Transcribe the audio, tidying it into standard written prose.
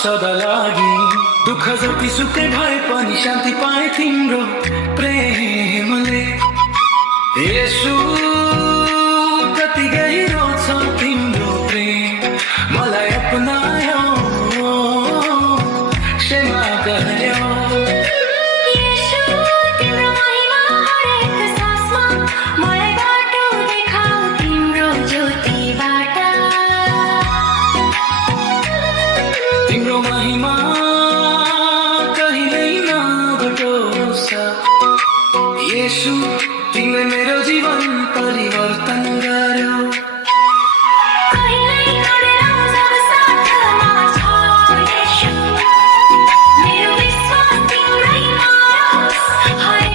सदा लागि दुःख जति सुकै भए पनि शान्ति पाए तिम्रो प्रेमले। येशू कति गहिरो छ तिम्रो प्रेम, मलाई अपनायो, क्षमा गर्यो। येशू तिम्रो महिमा हरेक सासमा, मलाई बाटो देखाऊ तिम्रो ज्योतिबाट। तिम्रो महिमा कहिल्यै नघटोस् येशू, तिमीले मेरो